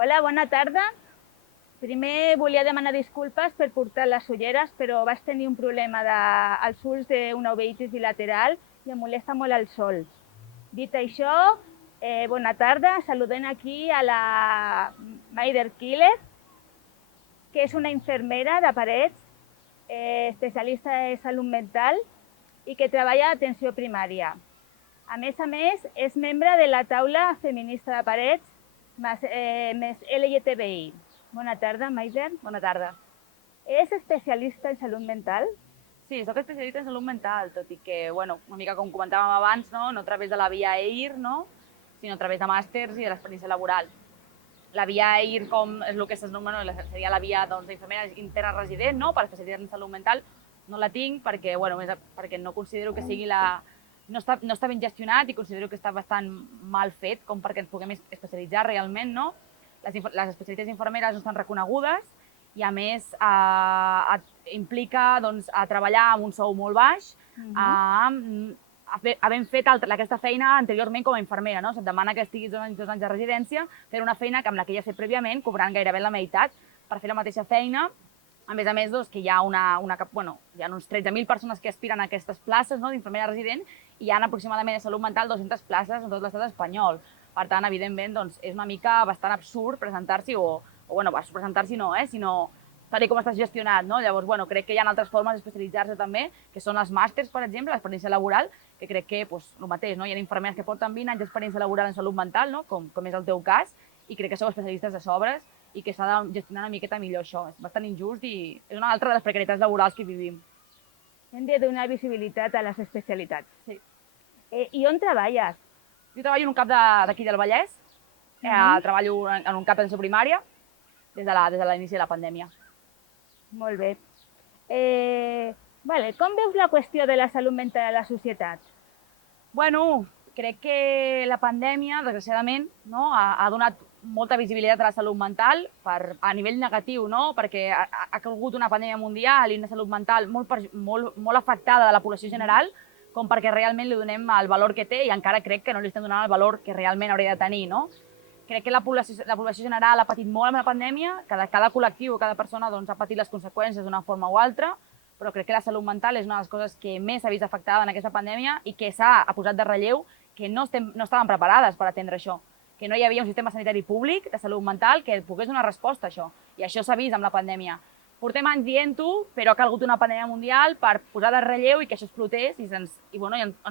Hola, bona tarda. Primer volia demanar disculpes per portar les ulleres, però vaig tenir un problema als ulls d'una uveitis bilateral i em molesta molt el sol. Dit això, bona tarda. Saludem aquí a la Maider Killer, que és una infermera de Parets, especialista de salut mental i que treballa a atenció primària. A més, és membre de la taula feminista de Parets, més LGTBI. Bona tarda, Maider. Bona tarda. És especialista en salut mental? Sí, soc especialista en salut mental, tot i que, bueno, una mica com comentàvem abans, no a través de la via EIR, no? Sinó a través de màsters i de l'experiència laboral. La via EIR, com és el que s'anomena, seria la via d'infermera interna resident, no? Per especialitat en salut mental, no la tinc perquè, bueno, perquè no considero que sigui la... No està ben gestionat i considero que està bastant mal fet com perquè ens puguem especialitzar realment, no? Les especialitats infermeres no estan reconegudes i a més implica doncs, a treballar amb un sou molt baix, havent fet aquesta feina anteriorment com a infermera. No? Se't demana que estiguis 2 anys de residència, fer una feina amb la que ja has fet prèviament, cobrant gairebé la meitat per fer la mateixa feina. A més, doncs, que hi ha, hi ha uns 13.000 persones que aspiren a aquestes places, no? D'infermera resident i hi ha aproximadament a salut mental 200 places en tot l'estat espanyol. Per tant, evidentment, doncs, és una mica bastant absurd presentar-s'hi presentar-s'hi no, sinó tal com està gestionat. No? Llavors, crec que hi ha altres formes d'especialitzar-se també, que són els màsters, per exemple, l'experiència laboral, que crec que el mateix, no? Hi ha infermeres que porten 20 anys d'experiència laboral en salut mental, no? com és el teu cas, i crec que sou especialistes de sobres i que s'ha de gestionar una miqueta millor això. És bastant injust i és una altra de les precarietats laborals que vivim. Hem de donar visibilitat a les especialitats. Sí. I on treballes? Jo treballo en un CAP d'aquí del Vallès, treballo en un CAP d'atenció primària des de l'inici de la pandèmia. Molt bé. Com veus la qüestió de la salut mental a la societat? Bueno, crec que la pandèmia, desgraciadament, no, ha donat molta visibilitat a la salut mental a nivell negatiu, no? Perquè ha calgut una pandèmia mundial i una salut mental molt afectada de la població general, com perquè realment li donem el valor que té i encara crec que no li estem donant el valor que realment hauria de tenir. No? Crec que la població general ha patit molt amb la pandèmia, cada col·lectiu, cada persona doncs, ha patit les conseqüències d'una forma o altra, però crec que la salut mental és una de les coses que més s'ha vist afectada en aquesta pandèmia i que s'ha posat de relleu que no estàvem preparades per atendre això, que no hi havia un sistema sanitari públic de salut mental que pogués donar resposta a això, i això s'ha vist amb la pandèmia. Portem anys dient-ho, però ha calgut una pandèmia mundial per posar de relleu i que això explotés i ens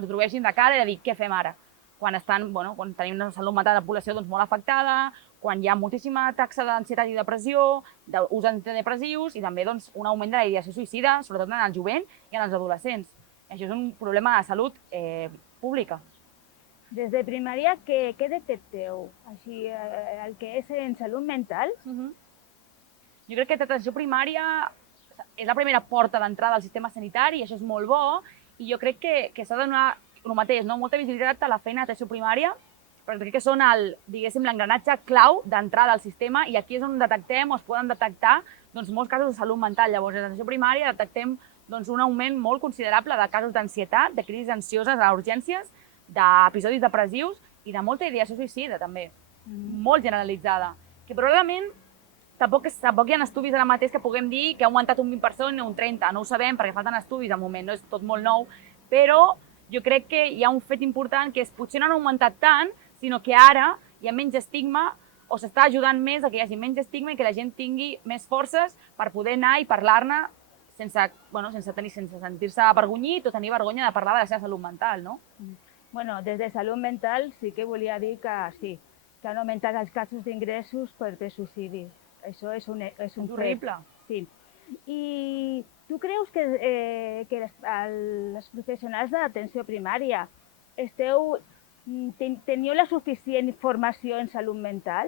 trobéssim de cara i de dir què fem ara, quan tenim una salut mental de la població molt afectada, quan hi ha moltíssima taxa d'ansietat i depressió, d'ús d'antidepressius i també un augment de la ideació suïcida, sobretot en el jovent i en els adolescents. Això és un problema de salut pública. Des de primària, què detecteu? Així, el que és en salut mental? Jo crec que l'atenció primària és la primera porta d'entrada al sistema sanitari i això és molt bo i jo crec que s'ha de donar el mateix, no? Molta visibilitat a la feina d'atenció primària, però crec que són l'engranatge clau d'entrada al sistema i aquí és on detectem o es poden detectar molts casos de salut mental. Llavors, a l'atenció primària detectem un augment molt considerable de casos d'ansietat, de crisis ansioses a urgències, d'episodis depressius i de molta ideació suïcida, també, molt generalitzada, que probablement tampoc hi ha estudis ara mateix que puguem dir que ha augmentat un 20% o un 30%, no ho sabem perquè falten estudis de moment, no és tot molt nou, però jo crec que hi ha un fet important que és potser no han augmentat tant, sinó que ara hi ha menys estigma o s'està ajudant més a que hi hagi menys estigma i que la gent tingui més forces per poder anar i parlar-ne sense sentir-se avergonyit o tenir vergonya de parlar de la seva salut mental, no? Bueno, des de salut mental sí que volia dir que sí, que han augmentat els casos d'ingressos per suïcidi. Això és un horrible. Sí. I tu creus que els professionals de l'atenció primària teniu la suficient formació en salut mental?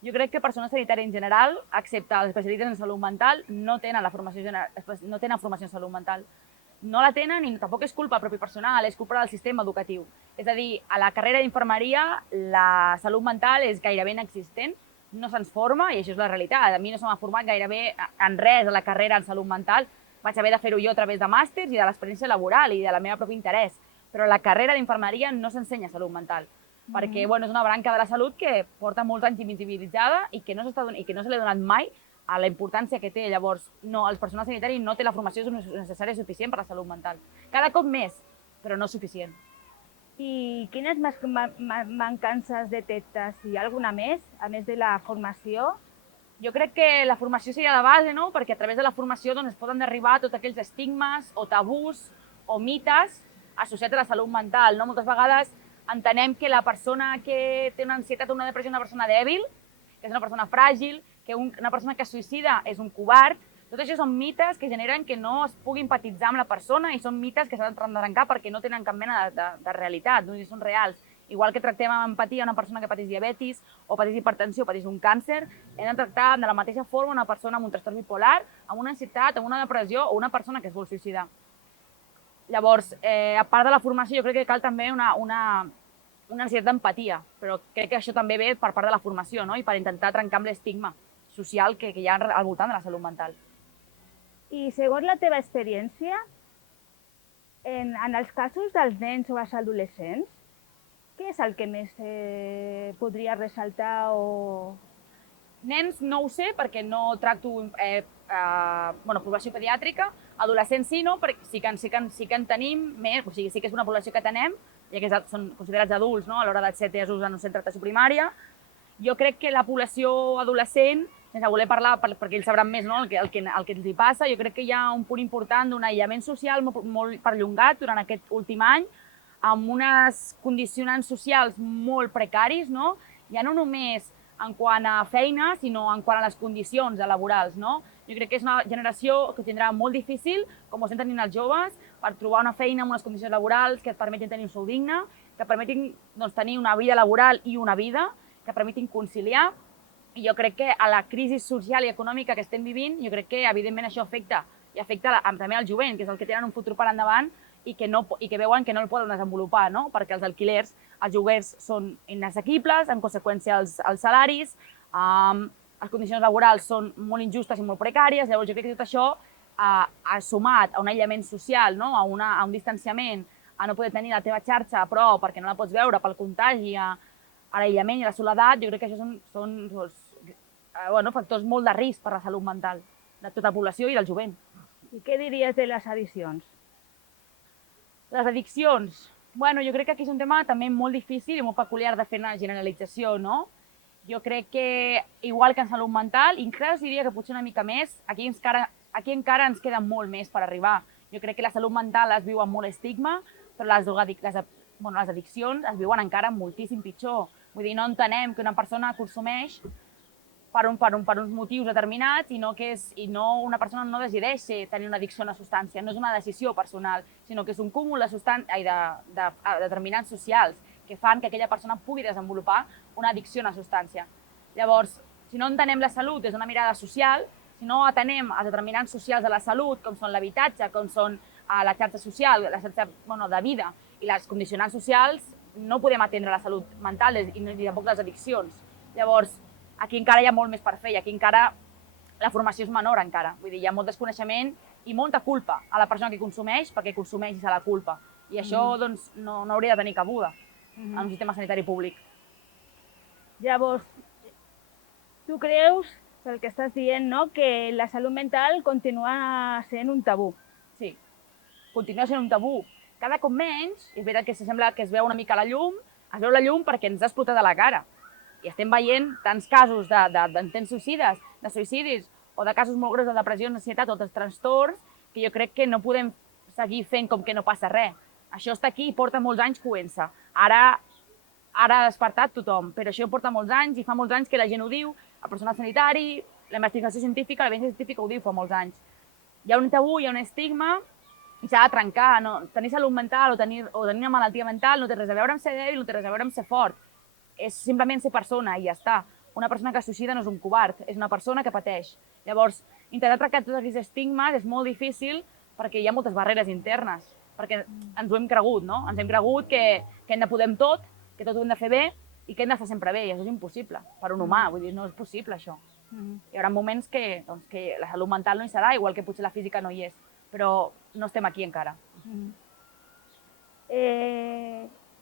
Jo crec que personal sanitari en general, excepte els especialistes en salut mental, no tenen formació en salut mental. No la tenen i tampoc és culpa del propi personal, és culpa del sistema educatiu. És a dir, a la carrera d'infermeria la salut mental és gairebé inexistent, no se'ns forma i això és la realitat. A mi no se m'ha format gairebé en res a la carrera en salut mental, vaig haver de fer-ho jo a través de màsters i de l'experiència laboral i de la meva propi interès, però a la carrera d'infermeria no s'ensenya salut mental. perquè bueno, és una branca de la salut que porta molts anys invisibilitzada i que no se li ha donat mai a la importància que té. Llavors, no, el personal sanitari no té la formació necessària i suficient per a la salut mental. Cada cop més, però no suficient. I quines mancances detectes? Hi ha alguna més, a més de la formació? Jo crec que la formació seria la base, no? Perquè a través de la formació doncs, es poden derribar tots aquells estigmes o tabús o mites associats a la salut mental. No? Moltes vegades entenem que la persona que té una ansietat o una depressió és una persona dèbil, que és una persona fràgil, que una persona que es suïcida és un covard. Tot això són mites que generen que no es pugui empatitzar amb la persona i són mites que s'han d'arrencar perquè no tenen cap mena de realitat, no són reals. Igual que tractem amb empatia una persona que pateix diabetis o pateix hipertensió o pateix un càncer, hem de tractar de la mateixa forma una persona amb un trastorn bipolar, amb una ansietat, amb una depressió o una persona que es vol suïcidar. Llavors, a part de la formació, jo crec que cal també una necessitat d'empatia, però crec que això també ve per part de la formació, no? I per intentar trencar amb l'estigma social que hi ha al voltant de la salut mental. I segons la teva experiència, en els casos dels nens o els adolescents, què és el que més podria ressaltar o... Nens no ho sé perquè no tracto població pediàtrica, adolescents sí, no? Perquè sí que en tenim més, o sigui, sí que és una població que tenem, ja que són considerats adults, no? A l'hora de ser atesos en un centre d'atenció primària. Jo crec que la població adolescent, sense voler parlar, perquè ells sabran més, no? el que els hi passa, jo crec que hi ha un punt important d'un aïllament social molt perllongat durant aquest últim any, amb unes condicionants socials molt precaris, no? Ja no només en quant a feina, sinó en quant a les condicions laborals, no? Jo crec que és una generació que tindrà molt difícil, com ho estem tenint els joves, per trobar una feina amb unes condicions laborals que et permetin tenir un sou digne, que permetin tenir una vida laboral i una vida, que permetin conciliar. I jo crec que a la crisi social i econòmica que estem vivint, jo crec que evidentment això afecta també al jovent, que és el que tenen un futur per endavant i que veuen que no el poden desenvolupar, no? Perquè els alquilers, els lloguers són inassequibles, en conseqüència els salaris, les condicions laborals són molt injustes i molt precàries. Llavors jo crec que tot això sumat a un aïllament social, no? a un distanciament, a no poder tenir la teva xarxa a prop perquè no la pots veure pel contagi, a l'aïllament i la soledat, jo crec que això són factors molt de risc per a la salut mental de tota la població i del jovent. I què diries de les addiccions? Les addiccions, jo crec que aquí és un tema també molt difícil i molt peculiar de fer una generalització, no? Jo crec que, igual que en salut mental, inclús diria que potser una mica més, aquí encara ens queda molt més per arribar. Jo crec que la salut mental es viu amb molt estigma, però les addiccions es viuen encara moltíssim pitjor. Vull dir, no entenem que una persona consumeix per uns motius determinats i una persona no decideix tenir una addicció a una substància. No és una decisió personal, sinó que és un cúmul de determinants socials que fan que aquella persona pugui desenvolupar una addicció a una substància. Llavors, si no entenem la salut des d'una mirada social, si no atenem els determinants socials de la salut, com són l'habitatge, com són la xarxa social, la xarxa de vida i les condicionants socials, no podem atendre la salut mental ni tampoc les addiccions. Llavors, aquí encara hi ha molt més per fer i aquí encara la formació és menor encara. Vull dir, hi ha molt desconeixement i molta culpa a la persona que consumeix perquè consumeix i se la culpa. I això no hauria de tenir cabuda en un sistema sanitari públic. Llavors, tu creus, pel que estàs dient, no, que la salut mental continua sent un tabú? Sí, continua sent un tabú. Cada cop menys, és veritat que sembla que es veu una mica la llum, es veu la llum perquè ens ha explotat a la cara. I estem veient tants casos d'intents suïcides, de suïcidis, o de casos molt greus de depressió, ansietat o altres trastorns, que jo crec que no podem seguir fent com que no passa res. Això està aquí i porta molts anys coent-se. Ara ha despertat tothom, però això porta molts anys i fa molts anys que la gent ho diu, el personal sanitari, la investigació científica, l'evidència científica ho diu fa molts anys. Hi ha un tabú, hi ha un estigma i s'ha de trencar. Tenir salut mental o tenir una malaltia mental no té res a veure amb ser dèbil, no té res a veure amb ser fort. És simplement ser persona i ja està. Una persona que es suïcida no és un covard, és una persona que pateix. Llavors, intentar trencar tots aquests estigmes és molt difícil perquè hi ha moltes barreres internes, perquè ens ho hem cregut, no? Ens hem cregut que hem de poder amb tot, que tot ho hem de fer bé i que hem d'estar sempre bé, i això és impossible per un humà, vull dir, no és possible això. Hi haurà moments que la salut mental no hi serà, igual que potser la física no hi és, però no estem aquí encara.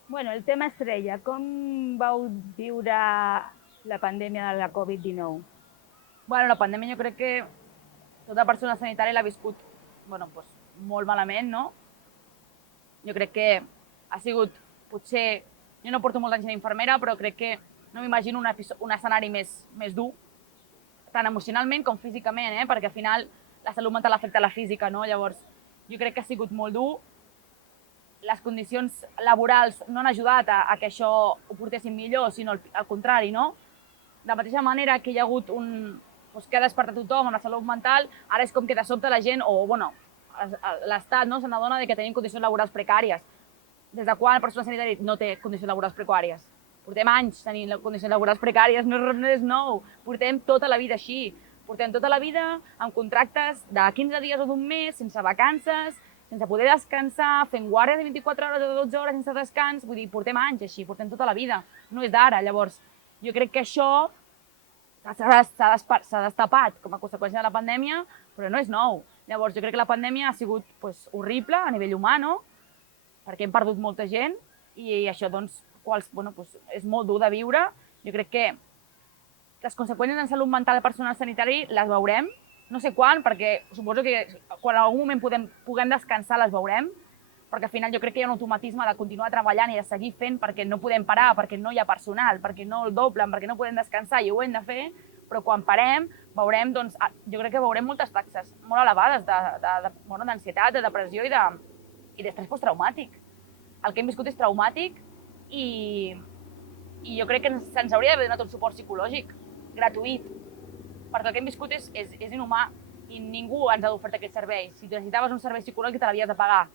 Bueno, el tema estrella, com vau viure la pandèmia de la Covid-19? Bueno, la pandèmia jo crec que tota persona sanitària l'ha viscut bueno, doncs, molt malament, no? Jo crec que ha sigut, potser, jo no porto molts anys d'infermera, però crec que no m'imagino un escenari més dur, tant emocionalment com físicament, perquè al final la salut mental afecta la física, no? Llavors, jo crec que ha sigut molt dur. Les condicions laborals no han ajudat a que això ho portessin millor, sinó al contrari, no? De la mateixa manera que hi ha hagut doncs, que ha despertat tothom amb la salut mental, ara és com que de sobte la gent, o bueno, l'Estat no, se n'adona que tenim condicions laborals precàries. Des de quan el personal sanitari no té condicions laborals precàries? Portem anys tenint condicions laborals precàries, no és nou. Portem tota la vida així. Portem tota la vida amb contractes de 15 dies o d'un mes, sense vacances, sense poder descansar, fent guàrdies de 24 hores o de 12 hores sense descans. Vull dir, portem anys així, portem tota la vida. No és d'ara. Llavors, jo crec que això s'ha destapat com a conseqüència de la pandèmia, però no és nou. Llavors, jo crec que la pandèmia ha sigut pues, horrible a nivell humà, no? Perquè hem perdut molta gent i això doncs, bueno, pues, és molt dur de viure. Jo crec que les conseqüències en salut mental del personal sanitari les veurem, no sé quan, perquè suposo que quan en algun moment puguem descansar les veurem, perquè al final jo crec que hi ha un automatisme de continuar treballant i de seguir fent perquè no podem parar, perquè no hi ha personal, perquè no el doblen, perquè no podem descansar i ho hem de fer, però quan parem veurem, doncs, jo crec que veurem moltes taxes molt elevades d'ansietat, de depressió i d'estrès posttraumàtic. El que hem viscut és traumàtic i jo crec que se'ns hauria d'haver donat un suport psicològic gratuït, perquè el que hem viscut és inhumà i ningú ens ha d'ofertar aquest servei. Si necessitaves un servei psicològic te l'havies de pagar.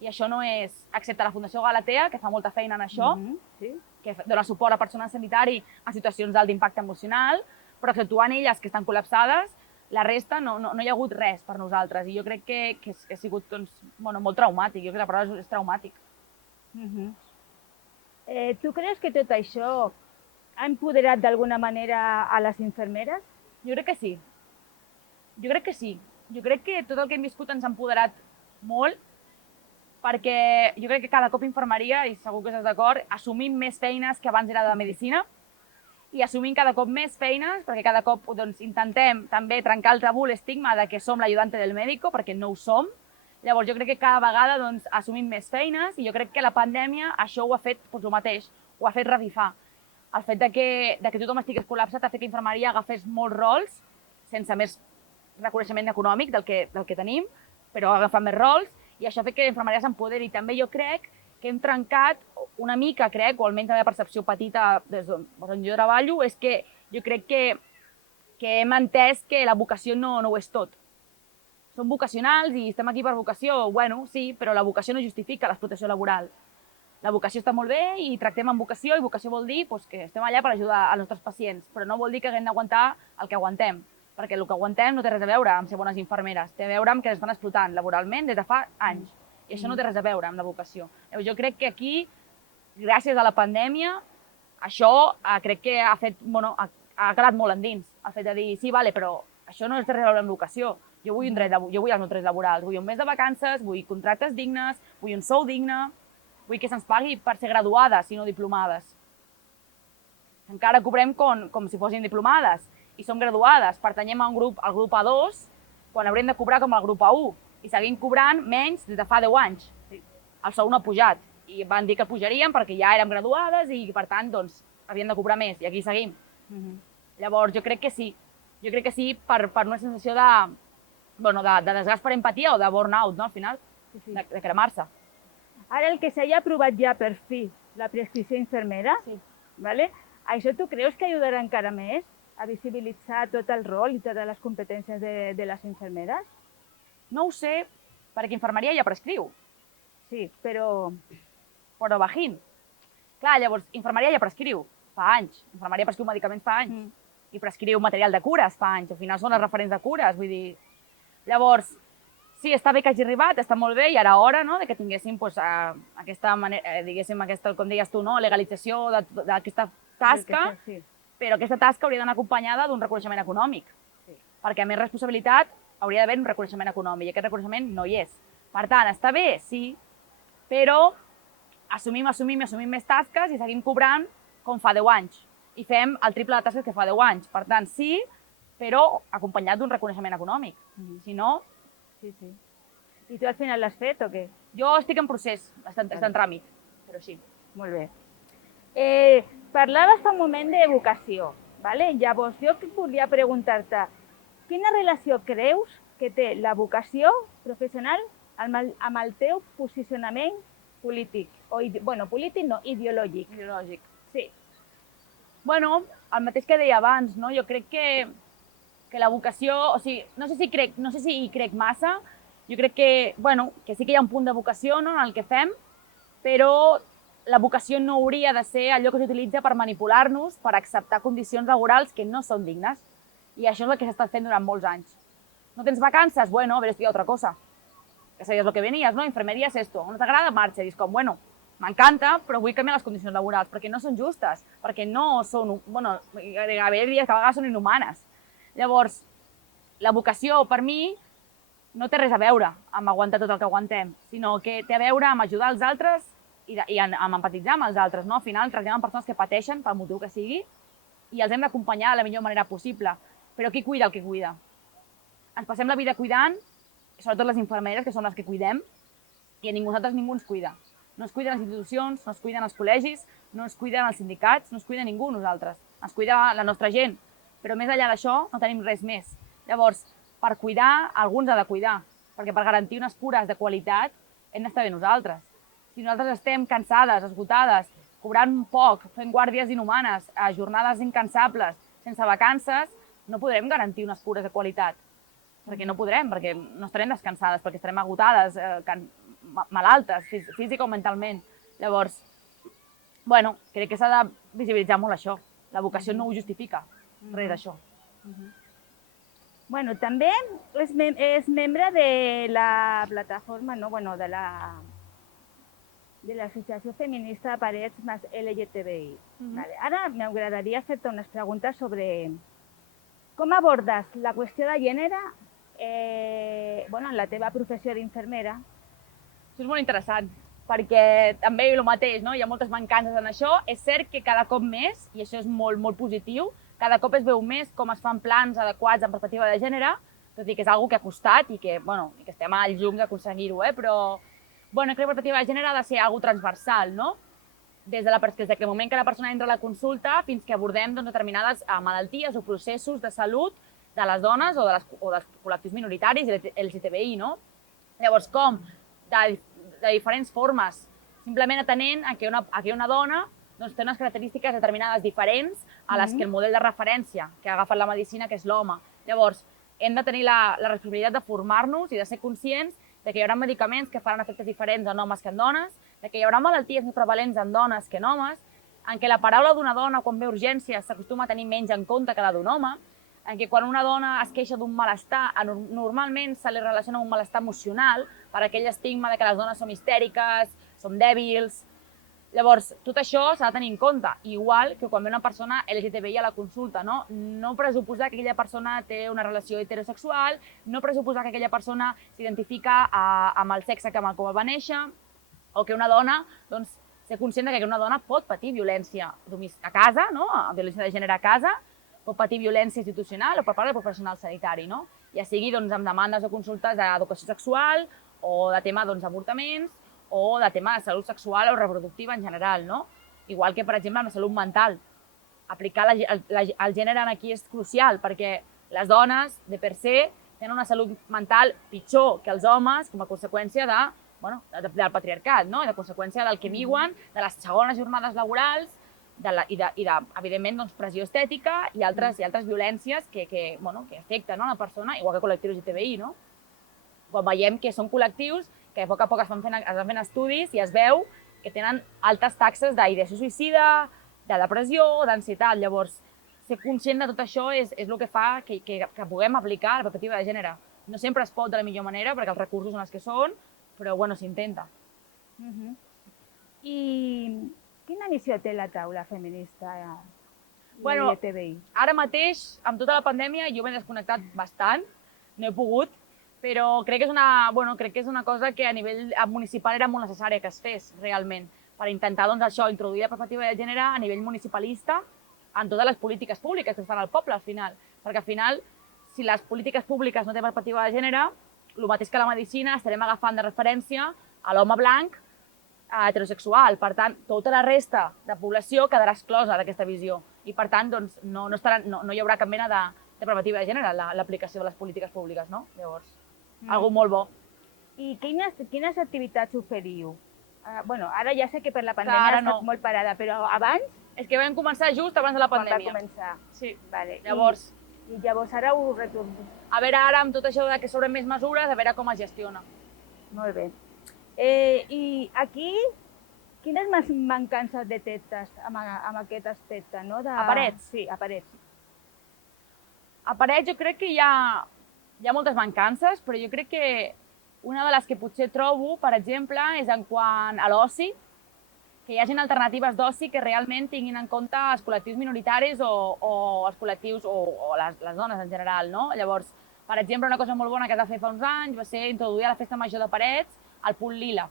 I això no és, excepte la Fundació Galatea, que fa molta feina en això, sí. que dona suport a personal sanitari en situacions d'alt impacte emocional, però exceptuant elles que estan col·lapsades, la resta no hi ha hagut res per nosaltres. I jo crec que ha sigut doncs, bueno, molt traumàtic. Jo crec que la paraula és traumàtic. Tu creus que tot això ha empoderat d'alguna manera a les infermeres? Jo crec que sí. Jo crec que sí. Jo crec que tot el que hem viscut ens ha empoderat molt, perquè jo crec que cada cop infermeria, i segur que estàs d'acord, assumim més feines que abans era de medicina, i assumim cada cop més feines, perquè cada cop doncs, intentem també trencar el tabú, l'estigma de que som l'ajudante del médico, perquè no ho som. Llavors jo crec que cada vegada doncs, assumim més feines, i jo crec que la pandèmia això ho ha fet doncs, el mateix, ho ha fet revifar. El fet de que tothom estigués col·lapsat ha fet que infermeria agafés molts rols, sense més reconeixement econòmic del que tenim, però ha agafat més rols, i això ha fet que l'infermeria s'empoderi. També jo crec que hem trencat una mica, crec, o almenys la meva percepció petita des d'on jo treballo, és que jo crec que hem entès que la vocació no ho és tot. Som vocacionals i estem aquí per vocació, bueno, sí, però la vocació no justifica l'explotació laboral. La vocació està molt bé i tractem amb vocació, i vocació vol dir doncs, que estem allà per ajudar als nostres pacients, però no vol dir que haguem d'aguantar el que aguantem, perquè el que aguantem no té res a veure amb ser bones infermeres, té a veure amb que ens estan explotant laboralment des de fa anys, i això no té res a veure amb la vocació. Jo crec que aquí, gràcies a la pandèmia, això crec que ha calat molt endins, el fet de dir, sí, vale, però això no té res a veure amb vocació. Jo vull els meus drets laborals, vull un mes de vacances, vull contractes dignes, vull un sou digne, vull que se'ns pagui per ser graduades i no diplomades. Encara cobrem com si fossin diplomades i som graduades, pertanyem a al grup A2, quan haurem de cobrar com el grup A1 i seguim cobrant menys des de fa 10 anys. El sou no ha pujat i van dir que pujaríem perquè ja érem graduades i per tant doncs, havíem de cobrar més i aquí seguim. Llavors jo crec que sí. Jo crec que sí per una sensació de desgast per empatia o de burnout, no, al final, de cremar-se. Ara el que s'hagi aprovat ja per fi, la prescripció infermera, vale? Això tu creus que ajudarà encara més a visibilitzar tot el rol i totes les competències de les infermeres? No ho sé, perquè infermeria ja prescriu. Sí, però bajín. Clar, llavors, infermeria ja prescriu fa anys. Infermeria prescriu medicaments fa anys. I prescriu material de cures fa anys. Al final són els referents de cures, vull dir... Llavors, sí, està bé que hagi arribat, està molt bé, i ara hora de que tinguéssim aquesta manera, diguéssim, com deies tu, legalització d'aquesta tasca, però aquesta tasca hauria d'anar acompanyada d'un reconeixement econòmic, perquè a més responsabilitat hauria d'haver un reconeixement econòmic, i aquest reconeixement no hi és. Per tant, està bé, sí, però assumim més tasques i seguim cobrant com fa 10 anys. I fem el triple de tasques que fa 10 anys. Per tant, sí, però acompanyat d'un reconeixement econòmic. Si no... Sí. I tu al final l'has fet o què? Jo estic en procés, està en tràmit, però sí. Molt bé. Parlaves fa un moment de vocació, ¿vale? Llavors jo volia preguntar-te, quina relació creus que té la vocació professional amb el teu posicionament polític? Polític no, ideològic. Ideològic. Sí. Bueno, el mateix que deia abans, no? Jo crec que la vocació, o sigui, no sé si hi crec massa, jo crec que sí que hi ha un punt de vocació, no?, en el que fem, però la vocació no hauria de ser allò que s'utilitza per manipular-nos, per acceptar condicions laborals que no són dignes. I això és el que s'ha estat fent durant molts anys. ¿No tens vacances? Bueno, haver estudiat otra cosa. Que sabías lo que venies, ¿no? Infermeria és esto. No t'agrada? Marxa. I dius com, bueno, m'encanta, però vull canviar les condicions laborals, perquè no són justes, perquè no són... Bueno, a vegades són inhumanes. Llavors, la vocació, per mi, no té res a veure amb aguantar tot el que aguantem, sinó que té a veure amb ajudar els altres i amb empatitzar amb els altres, no? Al final, tractem amb persones que pateixen, pel motiu que sigui, i els hem d'acompanyar de la millor manera possible. Però qui cuida el que cuida? Ens passem la vida cuidant, sobretot les infermeres, que són les que cuidem, i a nosaltres ningú ens cuida. No ens cuiden les institucions, no ens cuiden els col·legis, no ens cuiden els sindicats, no ens cuida ningú nosaltres. Ens cuida la nostra gent, però més enllà d'això no tenim res més. Llavors, per cuidar, algú ens ha de cuidar, perquè per garantir unes cures de qualitat hem d'estar bé nosaltres. Si nosaltres estem cansades, esgotades, cobrant poc, fent guàrdies inhumanes, a jornades incansables, sense vacances, no podrem garantir unes cures de qualitat. Perquè no podrem, perquè no estarem descansades, perquè estarem agotades, malaltes, física o mentalment. Llavors, bueno, crec que s'ha de visibilitzar molt això. La vocació no ho justifica, res d'això. Bueno, també és membre de la plataforma, no? Bueno, de l'Associació Feminista de Parets més LGTBI. Vale. Ara m'agradaria fer-te unes preguntes sobre com abordes la qüestió de gènere en la teva professió d'infermera. Això és molt interessant, perquè també el mateix, no? Hi ha moltes mancances en això. És cert que cada cop més, i això és molt, molt positiu, cada cop es veu més com es fan plans adequats en perspectiva de gènere, tot i que és una cosa que ha costat i que estem al llum d'aconseguir-ho, però crec que la perspectiva de gènere ha de ser una cosa transversal, no? Des del moment que la persona entra a la consulta fins que abordem determinades malalties o processos de salut de les dones o dels col·lectius minoritaris LGTBI, no? Llavors, com? De diferents formes, simplement atenent que una dona té unes característiques determinades diferents a les que el model de referència que ha agafat la medicina, que és l'home. Llavors, hem de tenir la responsabilitat de formar-nos i de ser conscients de que hi haurà medicaments que faran efectes diferents en homes que en dones, de que hi haurà malalties més prevalents en dones que en homes, en què la paraula d'una dona quan ve urgències s'acostuma a tenir menys en compte que la d'un home, en què quan una dona es queixa d'un malestar, normalment se li relaciona amb un malestar emocional, per aquell estigma de que les dones som histèriques, som dèbils. Llavors, tot això s'ha de tenir en compte, igual que quan ve una persona LGTBI a la consulta, no? No pressuposar que aquella persona té una relació heterosexual, no pressuposar que aquella persona s'identifica amb el sexe amb el qual va néixer, o que una dona, ser conscient que una dona pot patir violència a casa, no? Violència de gènere a casa, pot patir violència institucional o per part del professional sanitari, no? Ja sigui amb demandes o consultes d'educació sexual o de tema d'avortaments, o de tema de salut sexual o reproductiva en general, no? Igual que, per exemple, amb la salut mental. Aplicar el gènere aquí és crucial, perquè les dones, de per se, tenen una salut mental pitjor que els homes com a conseqüència del patriarcat, no? De conseqüència del que viuen, de les segones jornades laborals i evidentment, pressió estètica i altres violències que afecten la persona, igual que col·lectius LGTBI, no? Quan veiem que són col·lectius que a poc es van fent estudis i es veu que tenen altes taxes d'ideació suïcida, de depressió, d'ansietat. Llavors, ser conscient de tot això és el que fa que puguem aplicar la perspectiva de gènere. No sempre es pot de la millor manera, perquè els recursos són els que són, però s'intenta. I quina missió té la taula feminista LGTBI? Ara mateix, amb tota la pandèmia, jo m'he desconnectat bastant, no he pogut, però crec que és una cosa que a nivell municipal era molt necessària que es fes, realment, per intentar doncs, això, introduir la perspectiva de gènere a nivell municipalista en totes les polítiques públiques que es fan al poble, al final. Perquè al final, si les polítiques públiques no tenen perspectiva de gènere, el mateix que la medicina, estarem agafant de referència a l'home blanc heterosexual. Per tant, tota la resta de població quedarà exclosa d'aquesta visió. I per tant, doncs, no hi haurà cap mena de perspectiva de gènere en l'aplicació de les polítiques públiques, no? Llavors, algo molt bo. I quines activitats oferiu? Bueno, ara ja sé que per la pandèmia ha estat molt parada, però abans? És que vam començar just abans de la pandèmia. Quan va començar. Sí. Vale. Llavors... I llavors ara ho retorno. A veure ara, amb tot això de que s'obren més mesures, a veure com es gestiona. Molt bé. I aquí, quines mancances detectes amb aquest aspecte, no? A Parets? Sí, a Parets. A Parets jo crec que hi ha moltes mancances, però jo crec que una de les que potser trobo, per exemple, és en quant a l'oci, que hi hagi alternatives d'oci que realment tinguin en compte els col·lectius minoritaris o els col·lectius o les dones en general, no? Llavors, per exemple, una cosa molt bona que es va fer fa uns anys va ser introduir a la Festa Major de Parets el punt lila,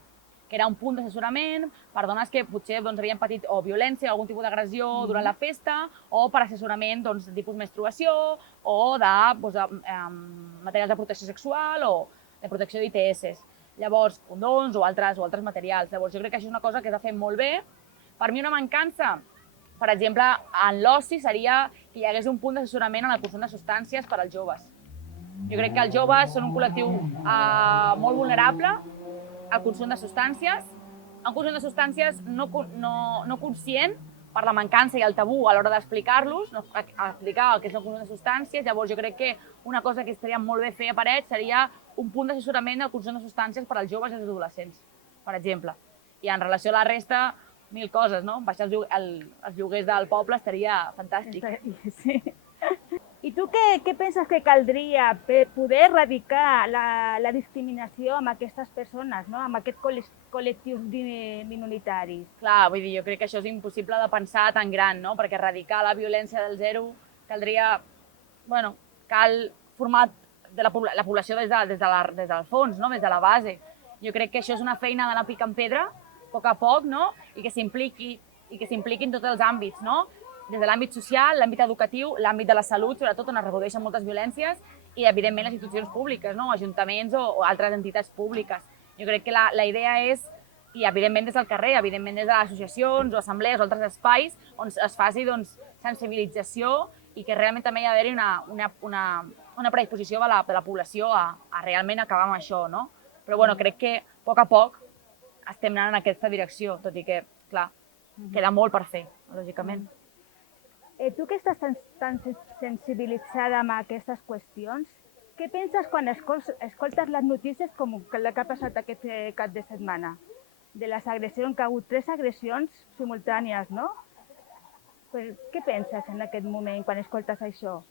que era un punt d'assessorament per dones que potser havien patit o violència o algun tipus d'agressió durant la festa o per assessorament de tipus menstruació o de materials de protecció sexual o de protecció d'ITS. Llavors, condons o altres materials. Llavors, jo crec que això és una cosa que s'ha fet molt bé. Per mi una mancança, per exemple, en l'oci seria que hi hagués un punt d'assessorament en el consum de substàncies per als joves. Jo crec que els joves són un col·lectiu molt vulnerable al consum de substàncies, un consum de substàncies no conscient per la mancança i el tabú a l'hora d'explicar-los, explicar el que és el consum de substàncies. Llavors, jo crec que una cosa que estaria molt bé fer a Parets seria un punt d'assessorament del consum de substàncies per als joves i els adolescents, per exemple. I en relació a la resta, mil coses, no? Baixar els lloguers del poble estaria fantàstic. Sí. I tu què penses que caldria per poder erradicar la discriminació amb aquestes persones, no? Amb aquests col·lectius minoritaris? Clar, vull dir, jo crec que això és impossible de pensar tan gran, no? Perquè erradicar la violència del zero caldria... Bueno, cal formar la població des del fons, no? Des de la base. Jo crec que això és una feina d'anar picant pedra, a poc, no? I que s'impliqui en tots els àmbits, no? Des de l'àmbit social, l'àmbit educatiu, l'àmbit de la salut, sobretot on es reprodueixen moltes violències, i evidentment les institucions públiques, no? Ajuntaments o altres entitats públiques. Jo crec que la idea és, i evidentment des del carrer, evidentment des de les associacions o assemblees o altres espais, on es faci sensibilització i que realment també hi ha d'haver una predisposició de la població a realment acabar amb això, no? Però bueno, crec que a poc estem anant en aquesta direcció, tot i que, clar, queda molt per fer, lògicament. Tu que estàs tan sensibilitzada amb aquestes qüestions, què penses quan escoltes les notícies com la que ha passat aquest cap de setmana? De les agressions, que ha hagut 3 agressions simultànies, no? Què penses en aquest moment quan escoltes això?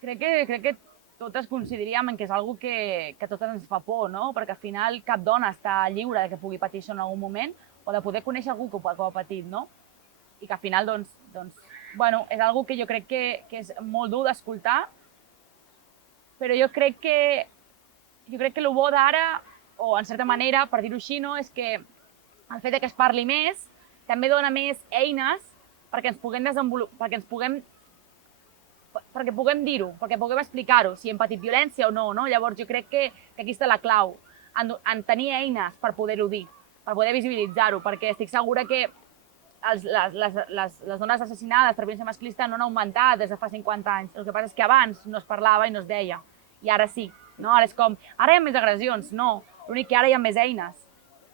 Crec que totes coincidiríem en que és una cosa que a totes ens fa por, no? Perquè al final cap dona està lliure de que pugui patir això en algun moment o de poder conèixer algú que ho ha patit, no? I que al final, bueno, és una cosa que jo crec que és molt dur d'escoltar, però jo crec que el bo d'ara, o en certa manera, per dir-ho així, no, és que el fet que es parli més també dona més eines perquè ens puguem desenvolupar, perquè puguem dir-ho, perquè puguem explicar-ho, si hem patit violència o no, no? Llavors jo crec que aquí està la clau, en tenir eines per poder-ho dir, per poder visibilitzar-ho, perquè estic segura que les dones assassinades per violència masclista no han augmentat des de fa 50 anys. El que passa és que abans no es parlava i no es deia, i ara sí, no? Ara és com, ara hi ha més agressions, no, l'únic que ara hi ha més eines,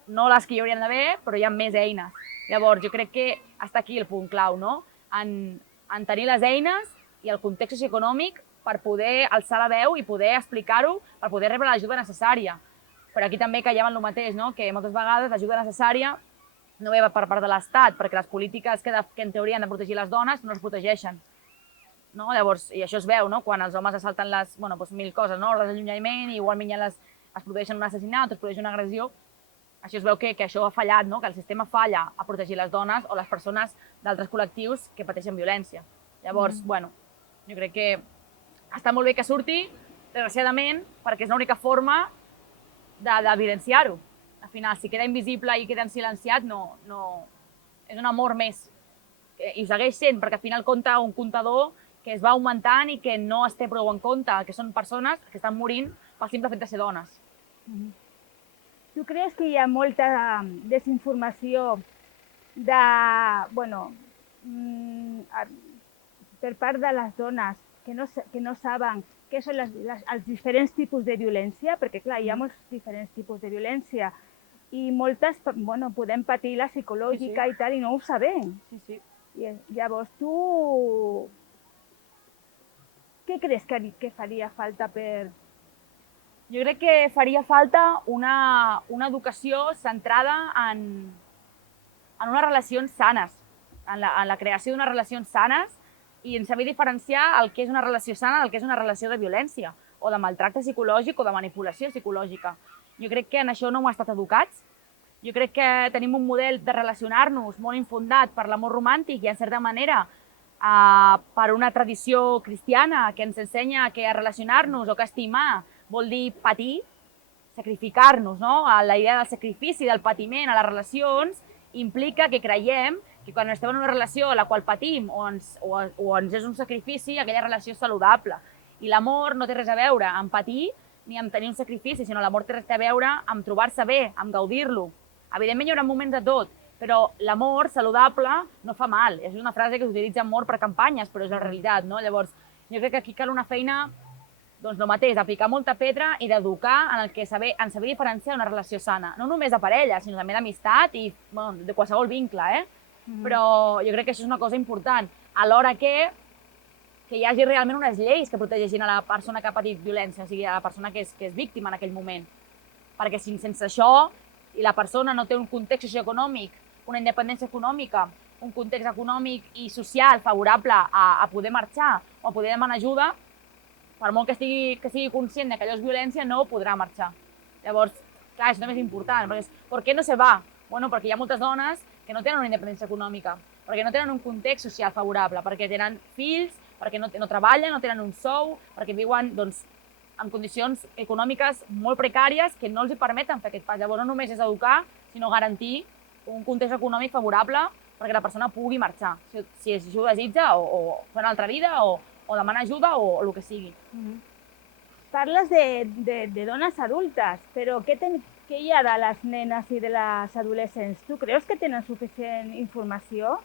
no les que hi haurien d'haver, però hi ha més eines. Llavors jo crec que està aquí el punt clau, no? En tenir les eines i el context socioeconòmic per poder alçar la veu i poder explicar-ho, per poder rebre l'ajuda necessària. Però aquí també caiem en el mateix, no? Que moltes vegades l'ajuda necessària no ve per part de l'Estat, perquè les polítiques que en teoria han de protegir les dones no es protegeixen. No? Llavors, i això es veu, no? Quan els homes assalten mil coses, no? Ordres d'allunyament, i igualment es produeixen un assassinat o es produeix una agressió. Això es veu que això ha fallat, no? Que el sistema falla a protegir les dones o les persones d'altres col·lectius que pateixen violència. Llavors, bueno, jo crec que està molt bé que surti, desgraciadament, perquè és l'única forma d'evidenciar-ho. Al final, si queda invisible i queda silenciat, és un amor més. I ho segueix sent, perquè al final compta un comptador que es va augmentant i que no es té prou en compte, que són persones que estan morint pel simple fet de ser dones. Tu creus que hi ha molta desinformació per part de les dones que no saben què són els diferents tipus de violència? Perquè, clar, hi ha molts diferents tipus de violència i moltes podem patir la psicològica i tal i no ho sabem. Sí. I llavors, tu què creus que faria falta per... Jo crec que faria falta una educació centrada en unes relacions sanes, en la creació d'unes relacions sanes i en saber diferenciar el que és una relació sana del que és una relació de violència o de maltracte psicològic o de manipulació psicològica. Jo crec que en això no hem estat educats. Jo crec que tenim un model de relacionar-nos molt infundat per l'amor romàntic i, en certa manera, per una tradició cristiana que ens ensenya que relacionar-nos o que estimar vol dir patir, sacrificar-nos, no? La idea del sacrifici, del patiment a les relacions implica que creiem que quan estem en una relació a la qual patim o ens és un sacrifici, aquella relació és saludable. I l'amor no té res a veure amb patir ni amb tenir un sacrifici, sinó l'amor té res a veure amb trobar-se bé, amb gaudir-lo. Evidentment hi haurà moments de tot, però l'amor saludable no fa mal. És una frase que s'utilitza molt per campanyes, però és la realitat, no? Llavors, jo crec que aquí cal una feina, doncs el mateix, d'aplicar molta pedra i d'educar en saber diferenciar una relació sana. No només de parella, sinó també d'amistat i de qualsevol vincle, Però jo crec que això és una cosa important. Alhora que hi hagi realment unes lleis que protegeixin a la persona que ha patit violència, o sigui, a la persona que és víctima en aquell moment. Perquè si sense això i la persona no té un context socioeconòmic, una independència econòmica, un context econòmic i social favorable a poder marxar o a poder demanar ajuda, per molt que sigui conscient que allò és violència, no podrà marxar. Llavors, clar, això també és important, perquè per què no se va? Bueno, perquè hi ha moltes dones que no tenen una independència econòmica, perquè no tenen un context social favorable, perquè tenen fills, perquè no treballen, no tenen un sou, perquè viuen en condicions econòmiques molt precàries que no els permeten fer aquest pas. Llavors no només és educar, sinó garantir un context econòmic favorable perquè la persona pugui marxar, si així ho desitja, o fer una altra vida, o demanar ajuda, o el que sigui. Parles de dones adultes, però què hi ha de les nenes i de les adolescents? Tu creus que tenen suficient informació?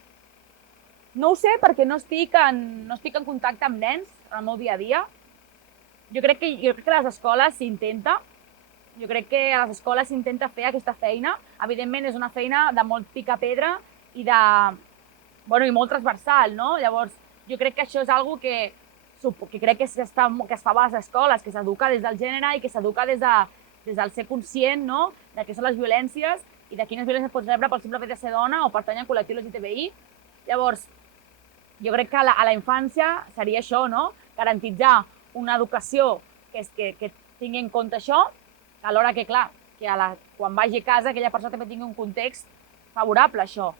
No ho sé perquè no estic en contacte amb nens en el meu dia a dia. Jo crec que a les escoles s'intenta. Jo crec que a les escoles s'intenta fer aquesta feina. Evidentment és una feina de molt picar-pedra i molt transversal, no? Llavors, jo crec que això és una cosa que crec que es fa a les escoles, que s'educa des del gènere i que s'educa des del ser conscient, no?, de què són les violències i de quines violències pots rebre pel simple fet de ser dona o pertànyer al col·lectiu LGTBI. Llavors, jo crec que a la infància seria això, no?, garantitzar una educació que tingui en compte això, alhora que, clar, que quan vagi a casa aquella persona també tingui un context favorable a això.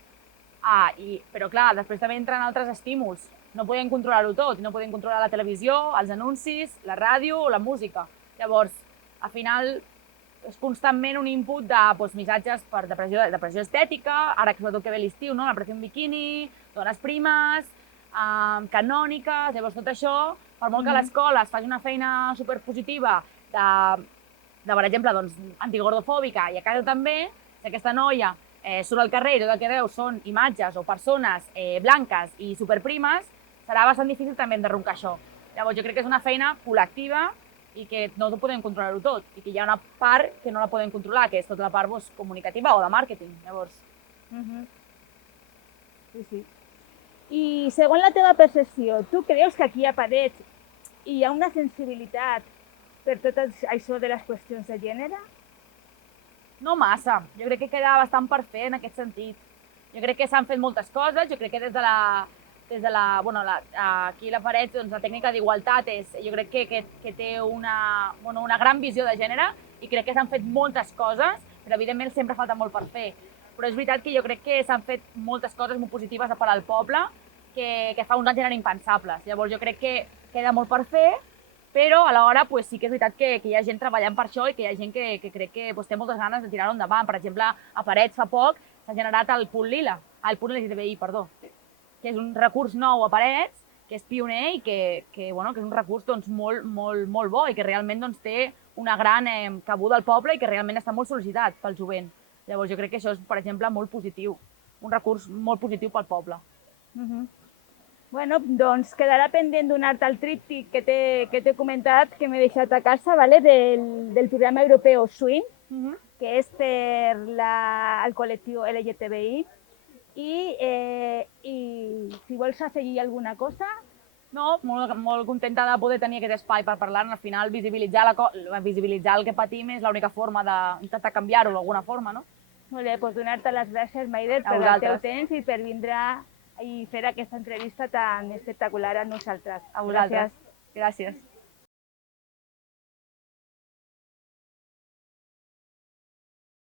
Però, clar, després també entren altres estímuls. No podem controlar-ho tot, no podem controlar la televisió, els anuncis, la ràdio o la música. Llavors, al final, és constantment un input de missatges per depressió estètica, ara que sobretot que ve l'estiu, no?, la pressió en biquini, dones primes, canòniques, llavors tot això, per molt que l'escola es faci una feina superpositiva per exemple, antigordofòbica, i a casa també, si aquesta noia surt al carrer i tot el que veu són imatges o persones blanques i superprimes, serà bastant difícil també enderrocar això. Llavors jo crec que és una feina col·lectiva i que no podem controlar-ho tot, i que hi ha una part que no la podem controlar, que és tota la part comunicativa o de màrqueting. Llavors... Sí. I segons la teva percepció, tu creus que aquí a Parets hi ha una sensibilitat per tot això de les qüestions de gènere? No massa. Jo crec que queda bastant per fer en aquest sentit. Jo crec que s'han fet moltes coses. Jo crec que aquí a la Parets, la tècnica d'igualtat jo crec que té una gran visió de gènere i crec que s'han fet moltes coses, però evidentment sempre falta molt per fer. Però és veritat que jo crec que s'han fet moltes coses molt positives a part del poble que fa uns anys eren impensables. Llavors jo crec que queda molt per fer però alhora pues, sí que és veritat que hi ha gent treballant per això i que hi ha gent que crec que pues, té moltes ganes de tirar-ho endavant. Per exemple, a Parets fa poc s'ha generat el punt lila, el punt LGTBI, perdó, que és un recurs nou a Parets, que és pioner i bueno, que és un recurs doncs, molt bo i que realment doncs, té una gran cabuda al poble i que realment està molt sol·licitat pel jovent. Llavors jo crec que això és, per exemple, molt positiu, un recurs molt positiu pel poble. Bueno, doncs quedarà pendent donar-te el tríptic que t'he comentat, que m'he deixat a casa, ¿vale? del programa europeu Swing, que és per el col·lectiu LGTBI. I si vols afegir alguna cosa... No, molt contenta de poder tenir aquest espai per parlar-ne. Al final, visibilitzar el que patim és l'única forma d'intentar canviar-ho d'alguna forma, no? Molt bé, doncs donar-te les gràcies, Maider, per el teu temps i per vindre i fer aquesta entrevista tan espectacular a nosaltres. A vosaltres. Gràcies.